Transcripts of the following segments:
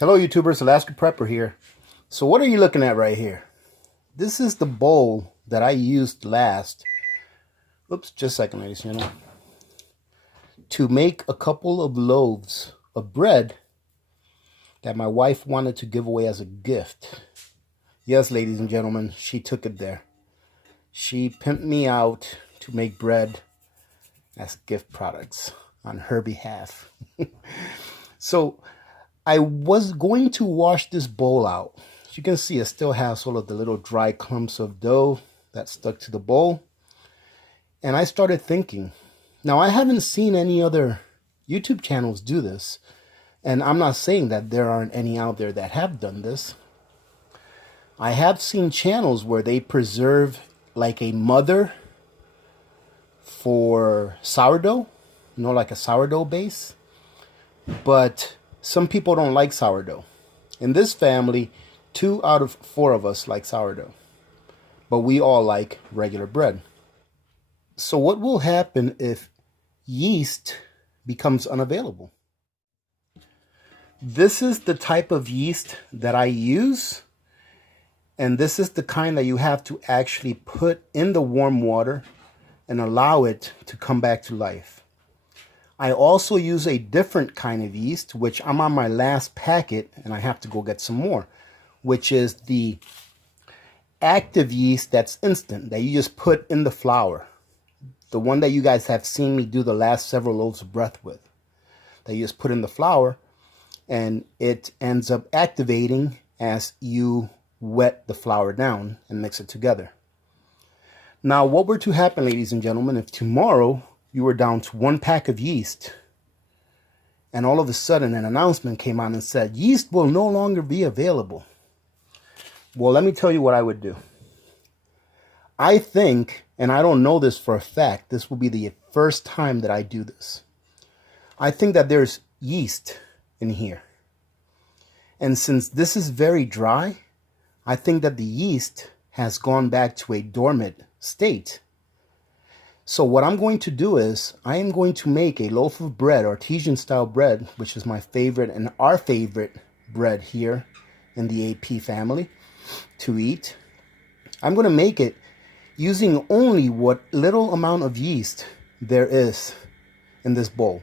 Hello YouTubers, Alaska Prepper here. So what are you looking at right here? This is the bowl that I used last, just a second ladies and gentlemen, to make a couple of loaves of bread that my wife wanted to give away as a gift. Yes, ladies and gentlemen, she took it there. She pimped me out to make bread as gift products on her behalf. So I was going to wash this bowl out. As you can see, it still has all of the little dry clumps of dough that stuck to the bowl. And I started thinking, now I haven't seen any other YouTube channels do this. And I'm not saying that there aren't any out there that have done this. I have seen channels where they preserve like a mother for sourdough, like a sourdough base. But some people don't like sourdough. In this family, 2 out of 4 of us like sourdough. But we all like regular bread. So what will happen if yeast becomes unavailable? This is the type of yeast that I use. And this is the kind that you have to actually put in the warm water and allow it to come back to life. I also use a different kind of yeast, which I'm on my last packet and I have to go get some more, which is the active yeast that's instant, that you just put in the flour. The one that you guys have seen me do the last several loaves of bread with, that you just put in the flour and it ends up activating as you wet the flour down and mix it together. Now, what were to happen, ladies and gentlemen, if tomorrow you were down to 1 pack of yeast and all of a sudden an announcement came on and said, yeast will no longer be available? Well, let me tell you what I would do. I think, and I don't know this for a fact, this will be the first time that I do this. I think that there's yeast in here. And since this is very dry, I think that the yeast has gone back to a dormant state. So what I'm going to do is I am going to make a loaf of bread, artesian style bread, which is my favorite and our favorite bread here in the AP family to eat. I'm going to make it using only what little amount of yeast there is in this bowl.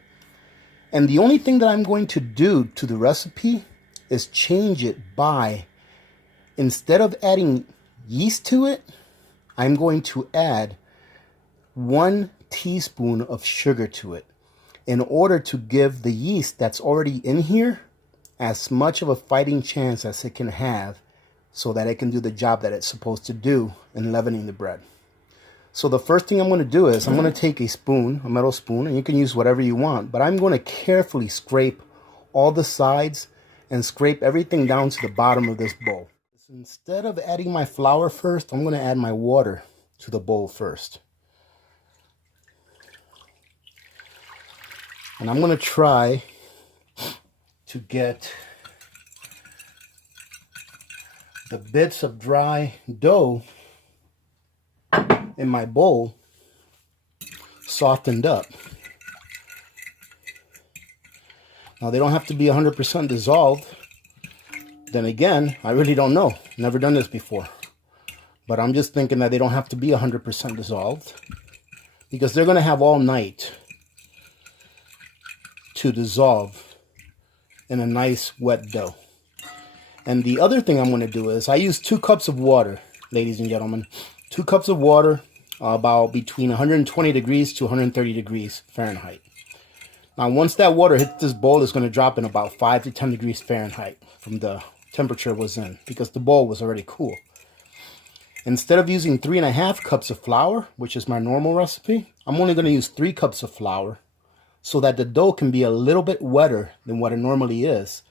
And the only thing that I'm going to do to the recipe is change it by, instead of adding yeast to it, I'm going to add 1 teaspoon of sugar to it in order to give the yeast that's already in here as much of a fighting chance as it can have so that it can do the job that it's supposed to do in leavening the bread. So the first thing I'm going to do is I'm going to take a spoon, a metal spoon, and you can use whatever you want, but I'm going to carefully scrape all the sides and scrape everything down to the bottom of this bowl. Instead of adding my flour first, I'm going to add my water to the bowl first. And I'm going to try to get the bits of dry dough in my bowl softened up. Now, they don't have to be 100% dissolved. Then again, I really don't know. Never done this before. But I'm just thinking that they don't have to be 100% dissolved, because they're going to have all night to dissolve in a nice wet dough. And the other thing I'm going to do is I use 2 cups of water, ladies and gentlemen. 2 cups of water, about between 120 degrees to 130 degrees Fahrenheit. Now, once that water hits this bowl, it's going to drop in about 5 to 10 degrees Fahrenheit from the temperature it was in, because the bowl was already cool. Instead of using 3.5 cups of flour, which is my normal recipe, I'm only going to use 3 cups of flour so that the dough can be a little bit wetter than what it normally is,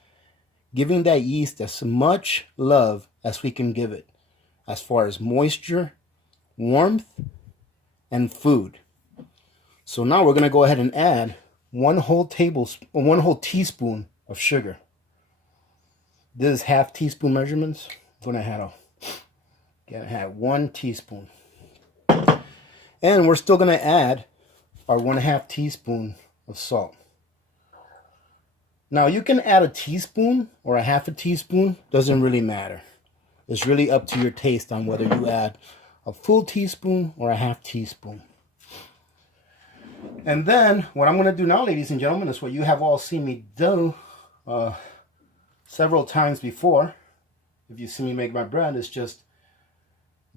giving that yeast as much love as we can give it as far as moisture, warmth, and food. So now we're going to go ahead and add 1 whole teaspoon of sugar. This is half teaspoon measurements. I'm going to have 1 teaspoon. And we're still going to add our 1/2 teaspoon of salt. Now you can add a teaspoon or a half a teaspoon, doesn't really matter. It's really up to your taste on whether you add a full teaspoon or a half teaspoon. And then what I'm going to do now, ladies and gentlemen, is what you have all seen me do several times before. If you see me make my bread, is just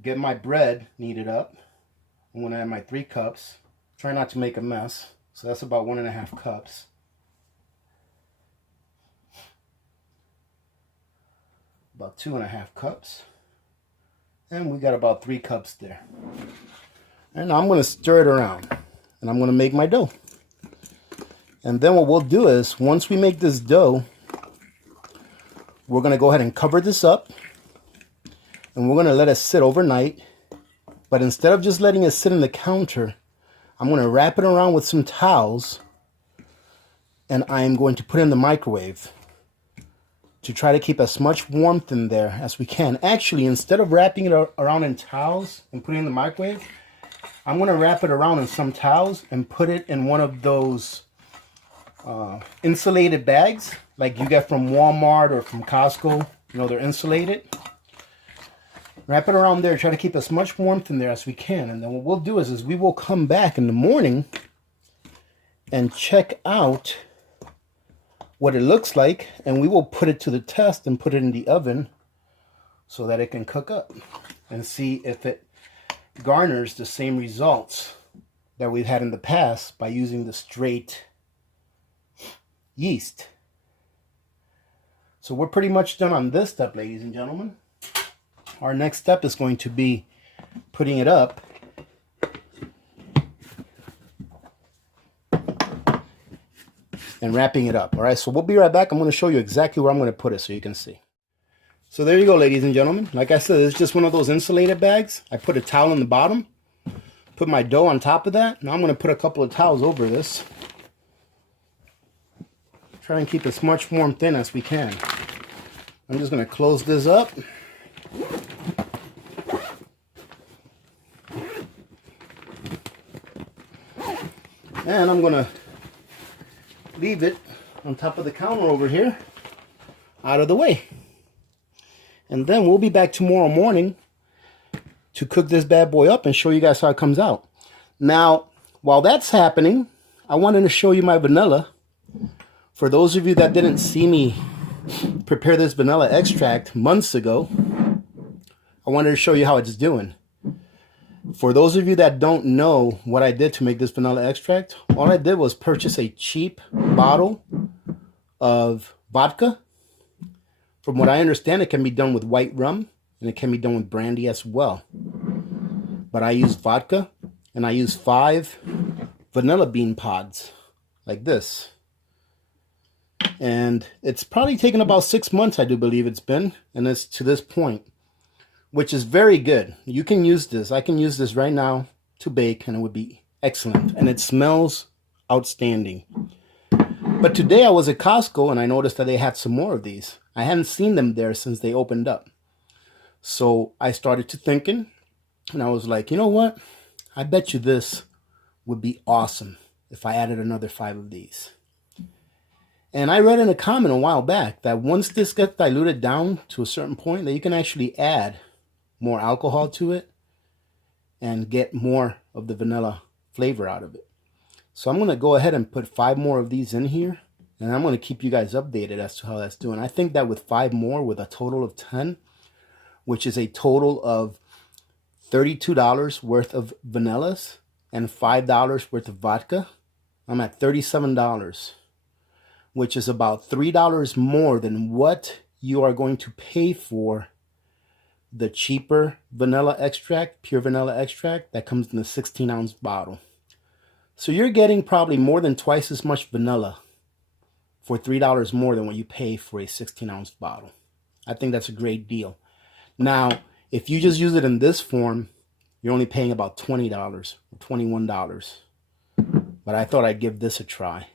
get my bread kneaded up. I'm going to add my 3 cups. Try not to make a mess. So that's about 1.5 cups. About 2.5 cups. And we got about 3 cups there. And now I'm going to stir it around. And I'm going to make my dough. And then what we'll do is, once we make this dough, we're going to go ahead and cover this up. And we're going to let it sit overnight. But instead of just letting it sit in the counter, I'm going to wrap it around with some towels. And I'm going to put it in the microwave to try to keep as much warmth in there as we can. Actually, instead of wrapping it around in towels and putting it in the microwave, I'm going to wrap it around in some towels and put it in one of those insulated bags like you get from Walmart or from Costco. You know, they're insulated. Wrap it around there. Try to keep as much warmth in there as we can. And then what we'll do is we will come back in the morning and check out what it looks like, and we will put it to the test and put it in the oven so that it can cook up and see if it garners the same results that we've had in the past by using the straight yeast. So we're pretty much done on this step, ladies and gentlemen. Our next step is going to be putting it up and wrapping it up. All right, so we'll be right back. I'm going to show you exactly where I'm going to put it so you can see. So there you go, ladies and gentlemen. Like I said, it's just one of those insulated bags. I put a towel in the bottom, put my dough on top of that. Now I'm going to put a couple of towels over this. Try and keep as much warmth in as we can. I'm just going to close this up. And I'm going to leave it on top of the counter over here, out of the way. And then we'll be back tomorrow morning to cook this bad boy up and show you guys how it comes out. Now, while that's happening, I wanted to show you my vanilla. For those of you that didn't see me prepare this vanilla extract months ago, I wanted to show you how it's doing. For those of you that don't know what I did to make this vanilla extract, all I did was purchase a cheap bottle of vodka. From what I understand, it can be done with white rum and it can be done with brandy as well. But I used vodka and I used 5 vanilla bean pods like this. And it's probably taken about 6 months, I do believe it's been, and it's to this point, which is very good. You can use this. I can use this right now to bake and it would be excellent. And it smells outstanding. But today I was at Costco and I noticed that they had some more of these. I hadn't seen them there since they opened up. So I started to thinking and I was like, you know what? I bet you this would be awesome if I added another 5 of these. And I read in a comment a while back that once this gets diluted down to a certain point, that you can actually add more alcohol to it and get more of the vanilla flavor out of it. So I'm going to go ahead and put 5 more of these in here, and I'm going to keep you guys updated as to how that's doing. I think that with 5 more, with a total of 10, which is a total of $32 worth of vanillas and $5 worth of vodka, I'm at $37, which is about $3 more than what you are going to pay for the cheaper vanilla extract, pure vanilla extract that comes in a 16-ounce bottle. So you're getting probably more than twice as much vanilla for $3 more than what you pay for a 16-ounce bottle. I think that's a great deal. Now, if you just use it in this form, you're only paying about $20 or $21. But I thought I'd give this a try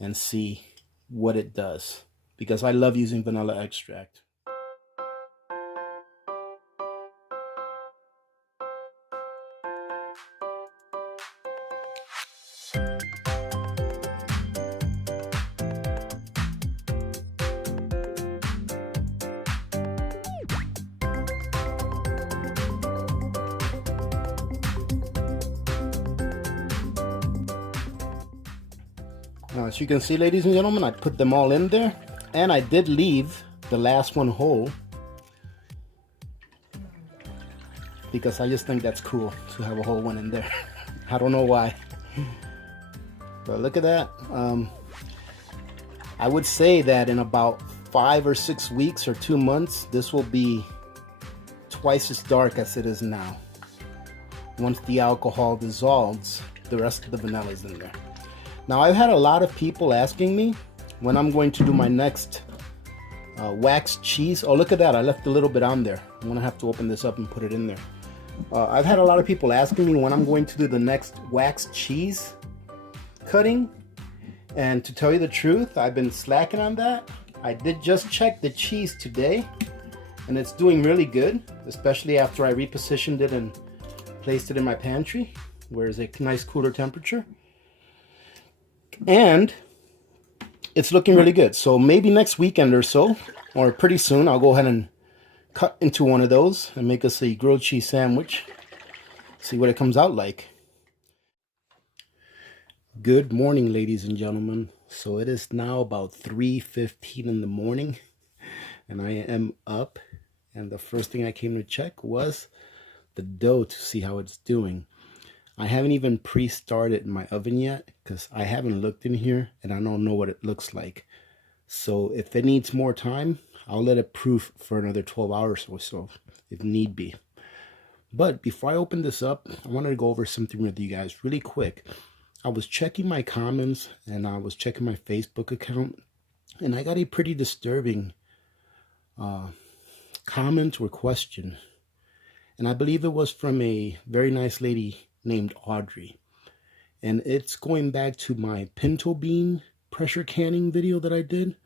and see what it does, because I love using vanilla extract. Now, as you can see, ladies and gentlemen, I put them all in there, and I did leave the last one whole because I just think that's cool to have a whole one in there. I don't know why, but look at that. I would say that in about 5 or 6 weeks or 2 months, this will be twice as dark as it is now. Once the alcohol dissolves, the rest of the vanilla is in there. Now, I've had a lot of people asking me when I'm going to do my next wax cheese. Oh, look at that. I left a little bit on there. I'm going to have to open this up and put it in there. I've had a lot of people asking me when I'm going to do the next wax cheese cutting. And to tell you the truth, I've been slacking on that. I did just check the cheese today, and it's doing really good, especially after I repositioned it and placed it in my pantry, where it's a nice cooler temperature. And it's looking really good. So maybe next weekend or so, or pretty soon, I'll go ahead and cut into one of those and make us a grilled cheese sandwich. See what it comes out like. Good morning, ladies and gentlemen. So it is now about 3:15 in the morning, and I am up, and the first thing I came to check was the dough to see how it's doing. I haven't even pre-started my oven yet because I haven't looked in here and I don't know what it looks like. So if it needs more time, I'll let it proof for another 12 hours or so if need be. But before I open this up, I wanted to go over something with you guys really quick. I was checking my comments and I was checking my Facebook account, and I got a pretty disturbing comment or question. And I believe it was from a very nice lady named Audrey. And it's going back to my pinto bean pressure canning video that I did,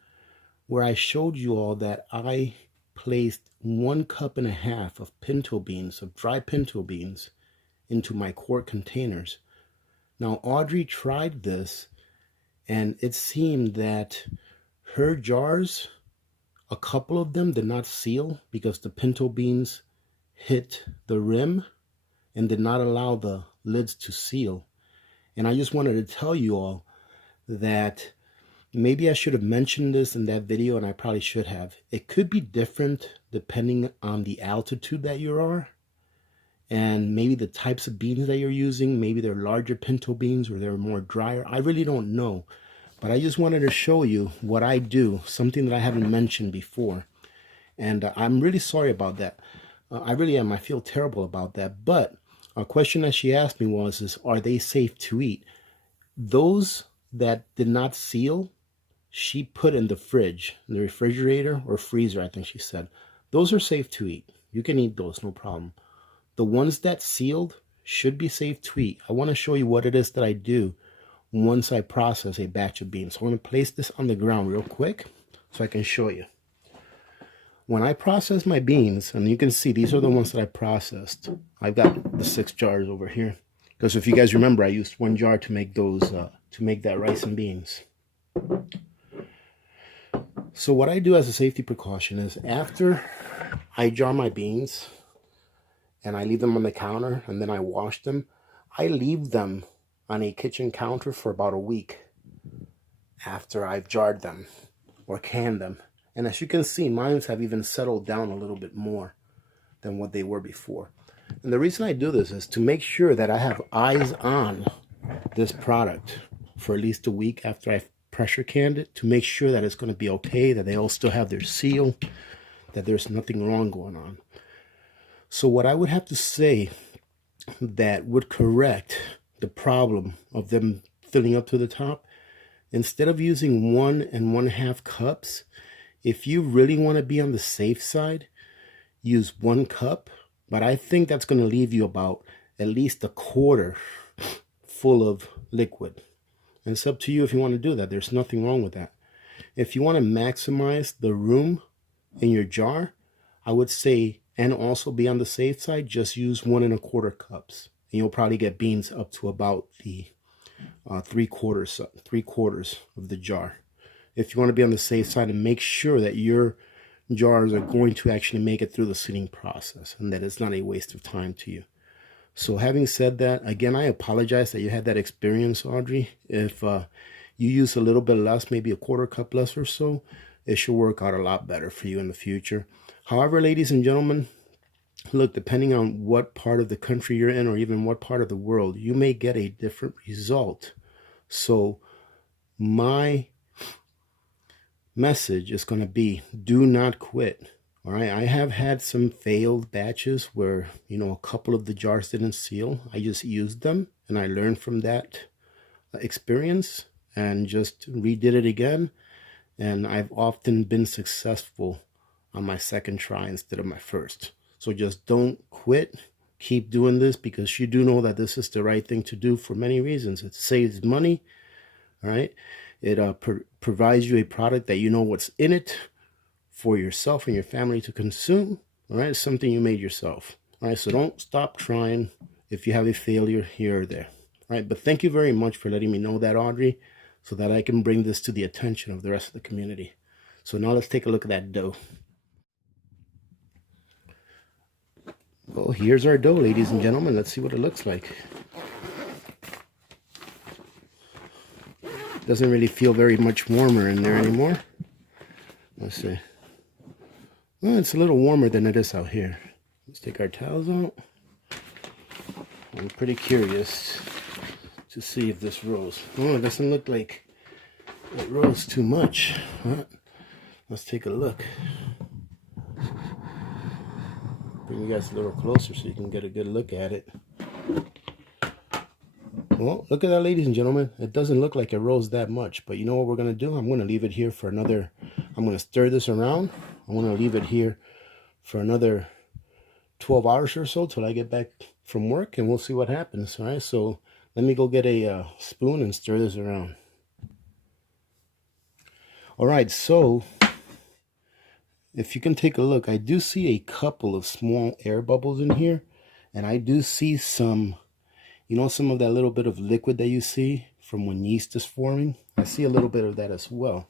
where I showed you all that I placed 1.5 cups of pinto beans, of dry pinto beans, into my quart containers. Now, Audrey tried this, and it seemed that her jars, a couple of them did not seal because the pinto beans hit the rim and did not allow the lids to seal. And I just wanted to tell you all that maybe I should have mentioned this in that video, and I probably should have. It could be different depending on the altitude that you are, and maybe the types of beans that you're using. Maybe they're larger pinto beans or they're more drier. I really don't know. But I just wanted to show you what I do, something that I haven't mentioned before. And I'm really sorry about that. I really am. I feel terrible about that. But a question that she asked me was, are they safe to eat? Those that did not seal, she put in the fridge, in the refrigerator or freezer, I think she said. Those are safe to eat. You can eat those, no problem. The ones that sealed should be safe to eat. I want to show you what it is that I do once I process a batch of beans. So I'm going to place this on the ground real quick so I can show you. When I process my beans, and you can see these are the ones that I processed. I've got the 6 jars over here. Because if you guys remember, I used 1 jar to make those, to make that rice and beans. So what I do as a safety precaution is after I jar my beans, and I leave them on the counter, and then I wash them, I leave them on a kitchen counter for about a week after I've jarred them or canned them. And as you can see, mine have even settled down a little bit more than what they were before. And the reason I do this is to make sure that I have eyes on this product for at least a week after I've pressure canned it, to make sure that it's going to be okay, that they all still have their seal, that there's nothing wrong going on. So what I would have to say that would correct the problem of them filling up to the top, instead of using 1 1/2 cups, if you really want to be on the safe side, use 1 cup. But I think that's going to leave you about at least 1/4 full of liquid. And it's up to you if you want to do that. There's nothing wrong with that. If you want to maximize the room in your jar, I would say, and also be on the safe side, just use 1 1/4 cups. And you'll probably get beans up to about the 3/4 of the jar. If you want to be on the safe side and make sure that your jars are going to actually make it through the sitting process and that it's not a waste of time to you. So having said that, again, I apologize that you had that experience, Audrey. If you use a little bit less, maybe a quarter cup less or so, it should work out a lot better for you in the future. However, ladies and gentlemen, look, depending on what part of the country you're in or even what part of the world, you may get a different result. So my message is going to be, do not quit. All right, I have had some failed batches where, a couple of the jars didn't seal. I just used them and I learned from that experience and just redid it again. And I've often been successful on my second try instead of my first. So just don't quit. Keep doing this, because you do know that this is the right thing to do for many reasons. It saves money. All right. It provides you a product that you know what's in it for yourself and your family to consume. All right. It's something you made yourself. All right. So don't stop trying if you have a failure here or there. All right. But thank you very much for letting me know that, Audrey, so that I can bring this to the attention of the rest of the community. So now let's take a look at that dough. Well, here's our dough, ladies and gentlemen. Let's see what it looks like. Doesn't really feel very much warmer in there anymore. Let's see. Well, it's a little warmer than it is out here. Let's take our towels out. I'm pretty curious to see if this rose. Oh, it doesn't look like it rose too much. Huh? Let's take a look. Bring you guys a little closer so you can get a good look at it. Well, look at that, ladies and gentlemen. It doesn't look like it rose that much, but you know what we're going to do? I'm going to leave it here for another, I'm going to stir this around. I'm going to leave it here for another 12 hours or so till I get back from work, and we'll see what happens. All right, so let me go get a spoon and stir this around. All right, so if you can take a look, I do see a couple of small air bubbles in here, and I do see some, some of that little bit of liquid that you see from when yeast is forming. I see a little bit of that as well.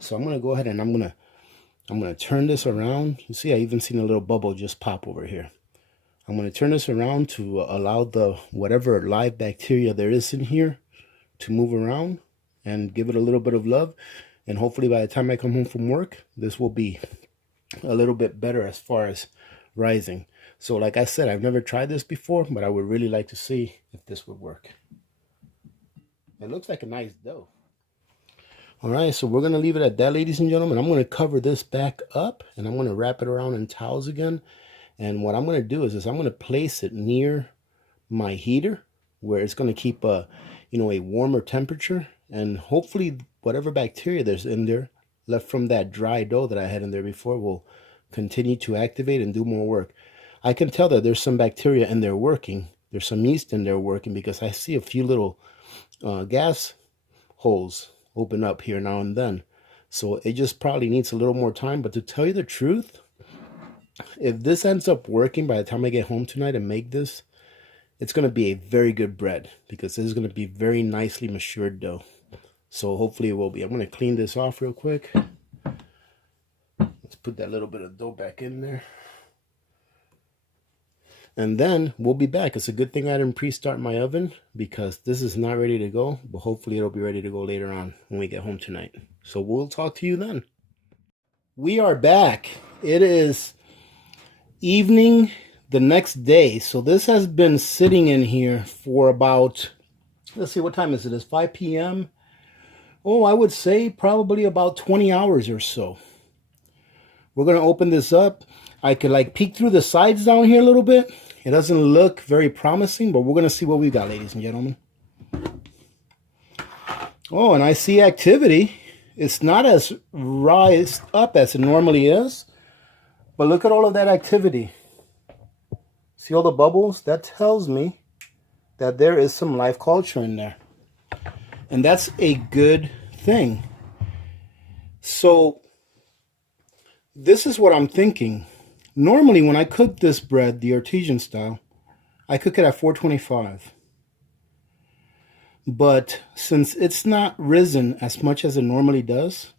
So I'm going to go ahead and I'm going to turn this around. You see, I even seen a little bubble just pop over here. I'm going to turn this around to allow the whatever live bacteria there is in here to move around and give it a little bit of love. And hopefully by the time I come home from work, this will be a little bit better as far as rising. So like I said, I've never tried this before, but I would really like to see if this would work. It looks like a nice dough. All right, so we're going to leave it at that, ladies and gentlemen. I'm going to cover this back up, and I'm going to wrap it around in towels again. And what I'm going to do is I'm going to place it near my heater where it's going to keep a warmer temperature, and hopefully whatever bacteria there's in there left from that dry dough that I had in there before will continue to activate and do more work. I can tell that there's some bacteria in there working. There's some yeast in there working, because I see a few little gas holes open up here now and then. So it just probably needs a little more time. But to tell you the truth, if this ends up working by the time I get home tonight and make this, it's going to be a very good bread, because this is going to be very nicely matured dough. So hopefully it will be. I'm going to clean this off real quick. Let's put that little bit of dough back in there. And then we'll be back. It's a good thing I didn't pre-start my oven, because this is not ready to go, but hopefully it'll be ready to go later on when we get home tonight. So we'll talk to you then. We are back. It is evening the next day. So this has been sitting in here for about, let's see, what time is it? It's 5 p.m. Oh, I would say probably about 20 hours or so. We're going to open this up. I could peek through the sides down here a little bit. It doesn't look very promising, but we're going to see what we got, ladies and gentlemen. Oh, and I see activity. It's not as rised up as it normally is, but look at all of that activity. See all the bubbles? That tells me that there is some live culture in there. And that's a good thing. So this is what I'm thinking. Normally when I cook this bread, the artesian style, I cook it at 425. But since it's not risen as much as it normally does,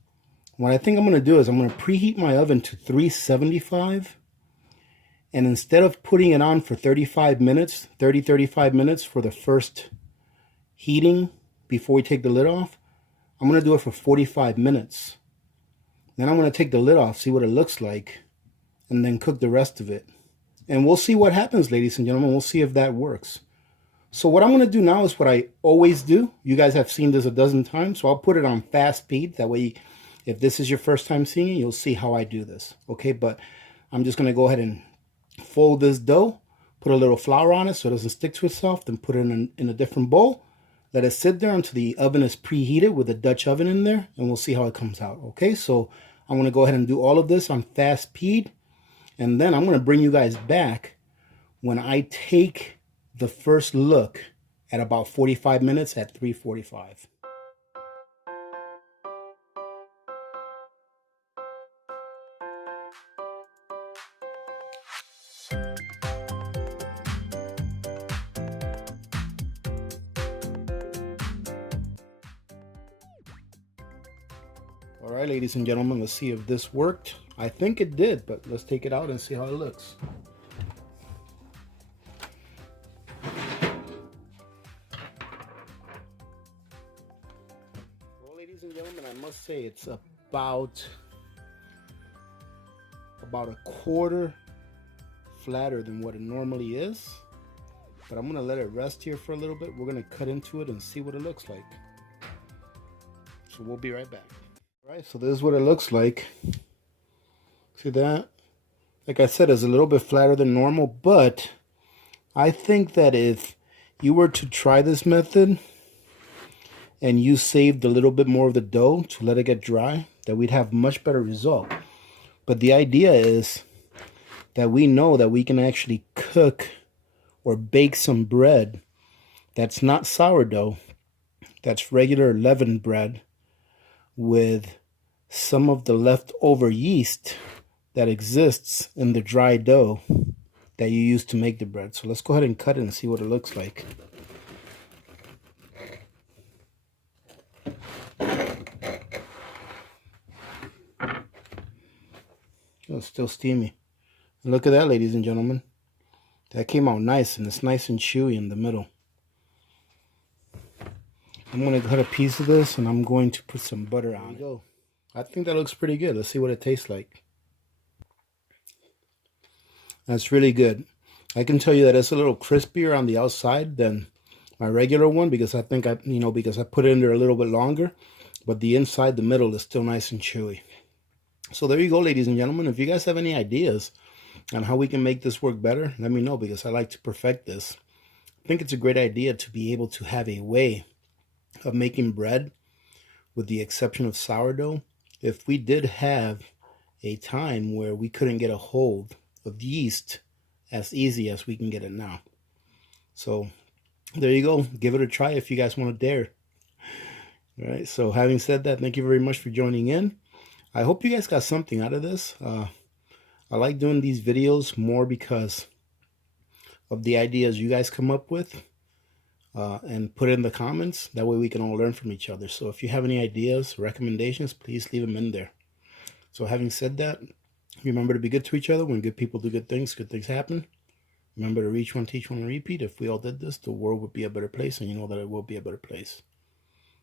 what I think I'm going to do is I'm going to preheat my oven to 375. And instead of putting it on for 35 minutes for the first heating before we take the lid off, I'm going to do it for 45 minutes. Then I'm going to take the lid off, see what it looks like, and then cook the rest of it. And we'll see what happens, ladies and gentlemen. We'll see if that works. So what I'm going to do now is what I always do. You guys have seen this a dozen times, so I'll put it on fast speed. That way, if this is your first time seeing it, you'll see how I do this. Okay, but I'm just going to go ahead and fold this dough, put a little flour on it so it doesn't stick to itself, then put it in a different bowl. Let it sit there until the oven is preheated with a Dutch oven in there, and we'll see how it comes out. Okay, so I'm going to go ahead and do all of this on fast speed, and then I'm going to bring you guys back when I take the first look at about 45 minutes at 3:45. All right, ladies and gentlemen, let's see if this worked. I think it did, but let's take it out and see how it looks. Well, ladies and gentlemen, I must say it's about a quarter flatter than what it normally is. But I'm gonna let it rest here for a little bit. We're gonna cut into it and see what it looks like. So we'll be right back. All right, so this is what it looks like. See that? Like I said, it's a little bit flatter than normal, but I think that if you were to try this method and you saved a little bit more of the dough to let it get dry, that we'd have much better result. But the idea is that we know that we can actually cook or bake some bread that's not sourdough, that's regular leavened bread, with some of the leftover yeast that exists in the dry dough that you use to make the bread. So let's go ahead and cut it and see what it looks like. Oh, it's still steamy. And look at that, ladies and gentlemen. That came out nice, and it's nice and chewy in the middle. I'm going to cut a piece of this, and I'm going to put some butter on it. I think that looks pretty good. Let's see what it tastes like. That's really good. I can tell you that it's a little crispier on the outside than my regular one, because I think because I put it in there a little bit longer. But the inside, the middle, is still nice and chewy. So there you go, ladies and gentlemen. If you guys have any ideas on how we can make this work better, let me know, because I like to perfect this. I think it's a great idea to be able to have a way of making bread, with the exception of sourdough, if we did have a time where we couldn't get a hold of yeast as easy as we can get it now. So there you go. Give it a try if you guys want to dare. All right, so having said that, thank you very much for joining in. I hope you guys got something out of this. I like doing these videos more because of the ideas you guys come up with, and put in the comments. That way we can all learn from each other. So if you have any ideas, recommendations, please leave them in there. So having said that, remember to be good to each other. When good people do good things happen. Remember to reach one, teach one, and repeat. If we all did this, the world would be a better place, and you know that it will be a better place.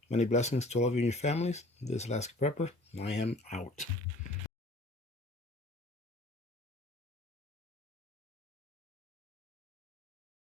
Many blessings to all of you and your families. This is Alaska Prepper, and I am out.